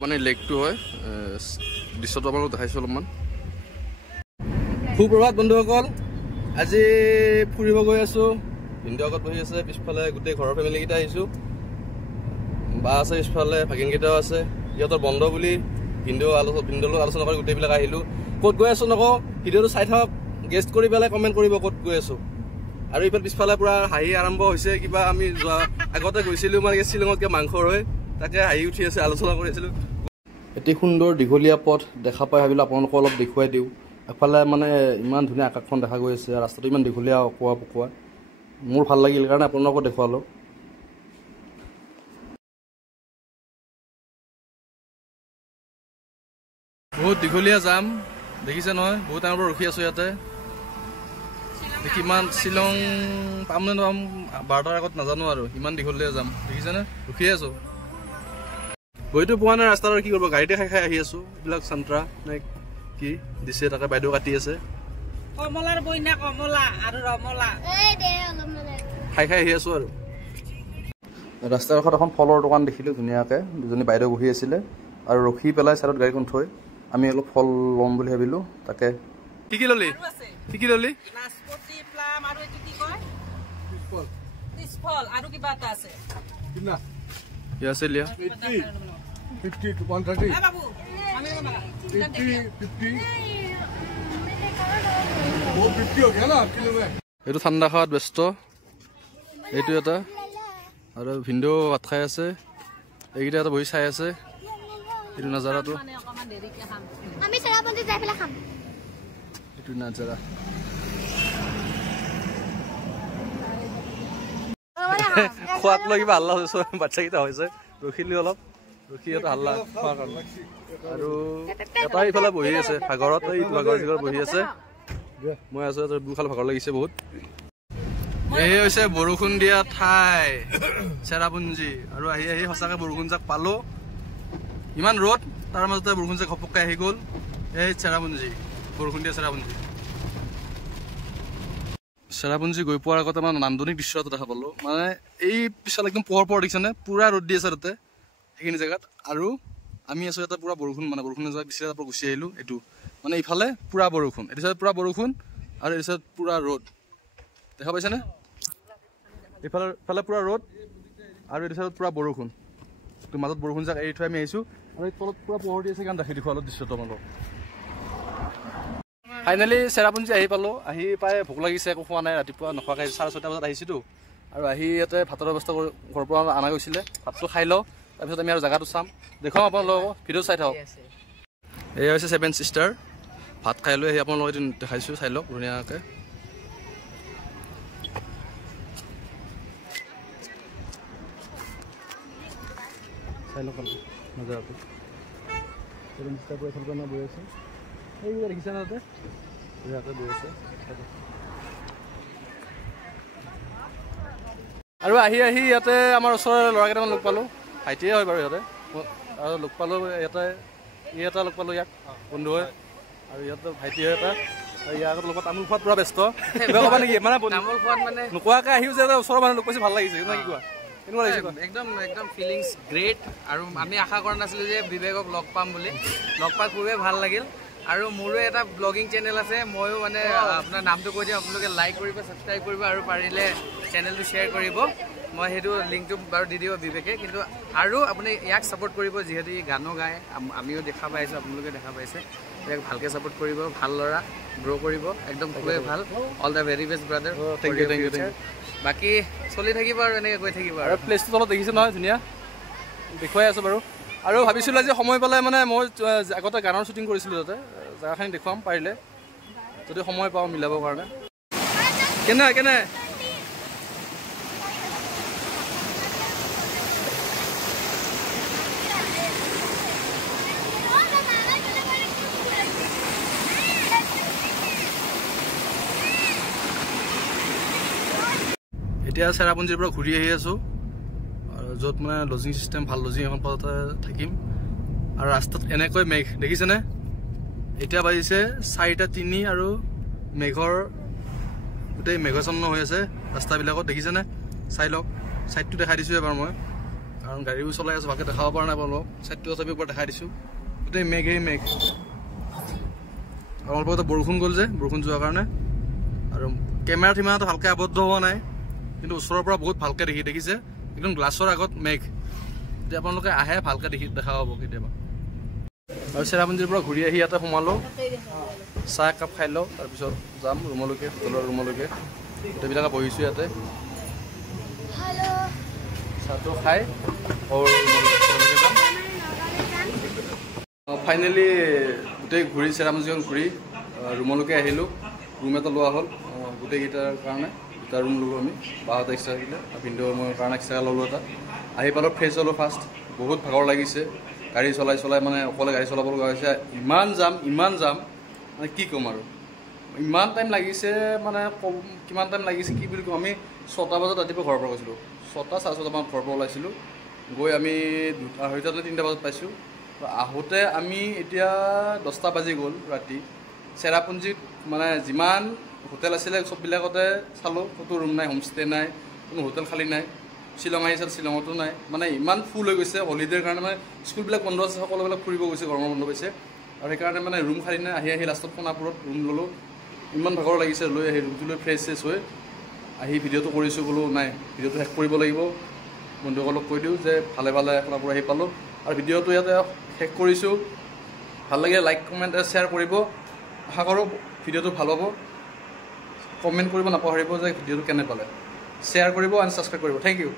মানে লেকটো হয় দৃশ্যটো আপোনালোকক দেখাইছোঁ অলপমান। সুপ্ৰভাত বন্ধুসকল, আজি ফুৰিব গৈ আছোঁ। ভিনদেউ আগত বহি আছে, পিছফালে গোটেই ঘৰৰ ফেমিলিকেইটা আহিছোঁ। বা আছে পিছফালে, ভাগিনকেইটাও আছে। সিহঁতৰ বন্ধ বুলি ভিনদেউ লগত আলোচনা কৰি গোটেইবিলাক আহিলোঁ। ক'ত গৈ আছোঁ নকওঁ, ভিডিঅ'টো চাই থাকক, গেষ্ট কৰি পেলাই কমেণ্ট কৰিব ক'ত গৈ আছোঁ। আৰু ইফালে পিছফালে পূৰা হাঁহি আৰম্ভ হৈছে। কিবা আমি যোৱা আগতে গৈছিলোঁ মানে শ্বিলঙত কিবা মাংসৰ হৈ, তাকে হাঁহি উঠি আছে, আলোচনা কৰি আছিলোঁ। এটি সুন্দৰ দীঘলীয়া পথ দেখা পাই ভাবিলোঁ আপোনালোকক অলপ দেখুৱাই দিওঁ। এফালে মানে ইমান ধুনীয়া আকাশখন দেখা গৈ আছে, ৰাস্তাটো ইমান দীঘলীয়া অকোৱা পকোৱা, মোৰ ভাল লাগিল কাৰণে আপোনালোকক দেখুৱালোঁ। বহুত দীঘলীয়া যাম দেখিছে নহয়, বহুত টাইমৰ পৰা ৰখি আছোঁ ইয়াতে। কিমান শ্বিলং পাম নে নাপাম 12টাৰ আগত নাজানো আৰু, ইমান দীঘলীয়া যাম দেখিছেনে, ৰখিয়ে আছোঁ। গৈতো পোৱা নাই ৰাস্তাত, কি কৰিব, গাড়ীতে খাই খাই আহি আছোঁ। এইবিলাক চান্ত্ৰা নে কি দিছে, তাকে বাইদেউ কাটি আছে। খাই খাই আহি আছোঁ আৰু। ৰাস্তাৰ কাষত এখন ফলৰ দোকান দেখিলোঁ ধুনীয়াকৈ, দুজনী বাইদেউ বহি আছিলে আৰু ৰখি পেলাই চাইডত গাড়ীখন থৈ আমি অলপ ফল ল'ম বুলি ভাবিলোঁ। তাকে কি কি ল'লি, কি কি ল'লি? এইটো ঠাণ্ডা খোৱাত ব্যস্ত, এইটো এটা। আৰু ভিনদেউ ভাত খাই আছে, এইকেইটা এটা বহি চাই আছে। এইটো নাজাৰাটো, এইটো নাজাৰা। খোৱাক লৈ কিবা হাল্লা হৈছে, বাচ্ছাকেইটা হৈছে, ৰখিলি অলপ, ৰখি এটা হাল্লা খোৱাৰ কাৰণে। আৰু এটা ইফালে বহি আছে ভাগৰত, এইটো ভাগৰ বহি আছে, মই আছোঁ। দুফালে ভাগৰ লাগিছে বহুত। এই হৈছে বৰষুণ দিয়া ঠাই চেৰাপুঞ্জী। আৰু আহি আহি সঁচাকৈ বৰষুণ যাক পালোঁ, ইমান ৰ'দ, তাৰ মাজতে বৰষুণ যাক ঘপককৈ আহি গ'ল। এই চেৰাপুঞ্জী, বৰষুণ দিয়া চেৰাপুঞ্জী। চেৰাপুঞ্জী গৈ পোৱাৰ আগতে মানে নান্দনিক দৃশ্য এটা দেখা পালোঁ। মানে এই পিছফালে একদম পোহৰ পোহৰ দেখিছেনে, পূৰা ৰ'দ দি আছে তাতে সেইখিনি জেগাত। আৰু আমি আছোঁ ইয়াতে পূৰা বৰষুণ, মানে বৰষুণৰ জেগাত পিছলৈ তাৰ পৰা গুচি আহিলোঁ। এইটো মানে ইফালে পূৰা বৰষুণ, এইটো চাইড পূৰা বৰষুণ, আৰু এইটো চাইড পূৰা ৰ'দ, দেখা পাইছেনে? ইফালে পূৰা ৰ'দ আৰু এইটো চাইডত পূৰা বৰষুণ। তো মাজত বৰষুণ যাক এৰি থৈ আমি আহিছোঁ, আৰু এই তলত পূৰা পোহৰ দি আছে কাৰণ দেখি দেখুৱালোঁ দৃশ্যটো আপোনালোকক। ফাইনেলি চেৰাপুঞ্জী আহি পালোঁ। আহি পাই ভোক লাগিছে, একো খোৱা নাই, ৰাতিপুৱা নোখোৱাকৈ 6:30 বজাত আহিছিলোঁ। আৰু আহি ইয়াতে ভাতৰ ব্যৱস্থা ঘৰৰ পৰা অনা গৈছিলে, ভাতটো খাই লওঁ, তাৰপিছত আমি আৰু জেগাটো চাম, দেখুৱাম আপোনালোকক, ভিডিঅ' চাই থাকক। এয়া হৈছে 7 ছিষ্টাৰ, ভাত খাই লৈ আহি আপোনালোকক এইটো দেখাইছোঁ, চাই লওক ধুনীয়াকৈ। চাই লওক নজৰাটো, 7 ছিষ্টাৰ পৰা এইফালৰ পৰা বহি আছে, এইবিলাক দেখিছে না তাতে ধুনীয়াকৈ বহি আছে। আৰু আহি আহি ইয়াতে আমাৰ ওচৰৰে ল'ৰা কেইটামান লগ পালোঁ, ভাইটিয়ে হয় বাৰু সিহঁতে, আৰু লগ পালোঁ ইয়াতে, এটা লগ পালোঁ ইয়াক বন্ধু হয়, আৰু ইয়াতে ভাইটি হয় এটা। আৰু ইয়াৰ আগত লগত তামোল খোৱাত পূৰা ব্যস্ত, কিবা ক'বা নেকি? মানে তামোল খোৱাত মানে নোকোৱাকৈ আহিও যে ওচৰৰ মানুহ লগ পাইছে, ভাল লাগিছে নে কি কোৱা? একদম একদম ফিলিংছ গ্ৰেট। আৰু আমি আশা কৰা নাছিলোঁ যে বিবেকক লগ পাম বুলি, লগ পাই খুবেই ভাল লাগিল। আৰু মোৰো এটা ব্লগিং চেনেল আছে, ময়ো মানে আপোনাৰ নামটো কৈ দিম, আপোনালোকে লাইক কৰিব, ছাবস্ক্ৰাইব কৰিব, আৰু পাৰিলে চেনেলটো শ্বেয়াৰ কৰিব। মই সেইটো লিংকটো বাৰু দি দিব বিবেকে, কিন্তু আৰু আপুনি ইয়াক ছাপোৰ্ট কৰিব, যিহেতু ই গানো গায়, আমিও দেখা পাইছোঁ, আপোনালোকে দেখা পাইছে। ইয়াক ভালকৈ ছাপোৰ্ট কৰিব, ভাল ল'ৰা, গ্ৰ' কৰিব, একদম খুবেই ভাল। All the very best brother. Thank you, thank you, thank you. বাকী চলি থাকিব আৰু এনেকৈ গৈ থাকিব। আৰু প্লেচটো অলপ দেখিছে নহয়, ধুনীয়া দেখুৱাই আছোঁ বাৰু। আৰু ভাবিছিলোঁ আজি সময় পালে, মানে মই আগতে গানৰ শ্বুটিং কৰিছিলোঁ তাতে, জেগাখিনি দেখুৱাম পাৰিলে, যদি সময় পাওঁ মিলাবৰ কাৰণে। কেনে কেনে এতিয়া চেৰাপুঞ্জীৰ পৰা ঘূৰি আহি আছোঁ, আৰু য'ত মানে লজিং চিষ্টেম, ভাল লজিং এখন পাওঁতে থাকিম। আৰু ৰাস্তাত এনেকৈ মেঘ দেখিছেনে, এতিয়া বাজিছে 4:03 আৰু মেঘৰ গোটেই মেঘাচ্ছন্ন হৈ আছে ৰাস্তাবিলাকত, দেখিছেনে? চাই লওক, ছাইডটো দেখাই দিছোঁ এবাৰ মই। কাৰণ গাড়ীও চলাই আছোঁ ভালকৈ দেখাব পৰা নাই আপোনালোকক ছাইডটো তথাপিও ওপৰত দেখাই দিছোঁ গোটেই মেঘেই মেঘ আৰু অলপ বৰষুণ গ'ল যে বৰষুণ যোৱাৰ কাৰণে আৰু কেমেৰাত সিমানটো ভালকৈ আবদ্ধ হোৱা নাই কিন্তু ওচৰৰ পৰা বহুত ভালকৈ দেখিছে একদম গ্লাছৰ আগত মেঘ যদি আপোনালোকে আহে ভালকৈ দেখা পাব কেতিয়াবা আৰু চেৰাপুঞ্জীৰ পৰা ঘূৰি আহি ইয়াতে সোমালোঁ চাহ একাপ খাই লওঁ তাৰপিছত যাম ৰুমলৈকে হোটেলৰ ৰুমলৈকে গোটেইবিলাকে বহিছোঁ ইয়াতে চাহটো খাই ফাইনেলি গোটেই ঘূৰি চেৰাপুঞ্জীখন ঘূৰি ৰুমলৈকে আহিলোঁ ৰুম এটা লোৱা হ'ল গোটেইকেইটাৰ কাৰণে দুটা ৰুম ল'লোঁ আমি বাহঁতে এক্সট্ৰা থাকিলে আৰু ভিনদেউৰ মোৰ কাৰণে এক্সট্ৰা ল'লোঁ এটা আহি পালোঁ ফ্ৰেছ হ'লোঁ ফাৰ্ষ্ট বহুত ভাগৰ লাগিছে গাড়ী চলাই মানে অকলে গাড়ী চলাব লগা হৈছে ইমান যাম মানে কি ক'ম আৰু ইমান টাইম লাগিছে মানে কিমান টাইম লাগিছে কি বুলি ক'ম আমি 6টা বজাত ৰাতিপুৱা ঘৰৰ পৰা গৈছিলোঁ 6টা 6:30 মানত ঘৰৰ পৰা ওলাইছিলোঁ গৈ আমি 2টা 3টা বজাত পাইছোঁ আহোঁতে আমি এতিয়া 10টা বাজি গ'ল ৰাতি চেৰাপুঞ্জীত মানে যিমান হোটেল আছিলে চববিলাকতে চালোঁ ক'তো ৰুম নাই হোমষ্টে নাই কোনো হোটেল খালী নাই শ্বিলং আহিছিল শ্বিলঙতো নাই মানে ইমান ফুল হৈ গৈছে হলিডেৰ কাৰণে মানে স্কুলবিলাক বন্ধ আছে সকলোবিলাক ফুৰিব গৈছে গৰমৰ বন্ধ পাইছে আৰু সেইকাৰণে মানে ৰুম খালী নাই আহি লাষ্টত সোণাপুৰত ৰুম ল'লোঁ ইমান ভাগৰ লাগিছে লৈ আহি ৰুমটো লৈ ফ্ৰেছ হৈ আহি ভিডিঅ'টো কৰিছোঁ বোলো নাই ভিডিঅ'টো শেষ কৰিব লাগিব বন্ধুসকলক কৈ দিওঁ যে ভালে সোণাপুৰ আহি পালোঁ আৰু ভিডিঅ'টো ইয়াতে শেষ কৰিছোঁ ভাল লাগে লাইক কমেণ্ট শ্বেয়াৰ কৰিব আশা কৰোঁ ভিডিঅ'টো ভাল হ'ব কমেণ্ট কৰিব নাপাহৰিব যে ভিডিঅ'টো কেনে পালে শ্বেয়াৰ কৰিব এণ্ড ছাবস্ক্ৰাইব কৰিব থেংক ইউ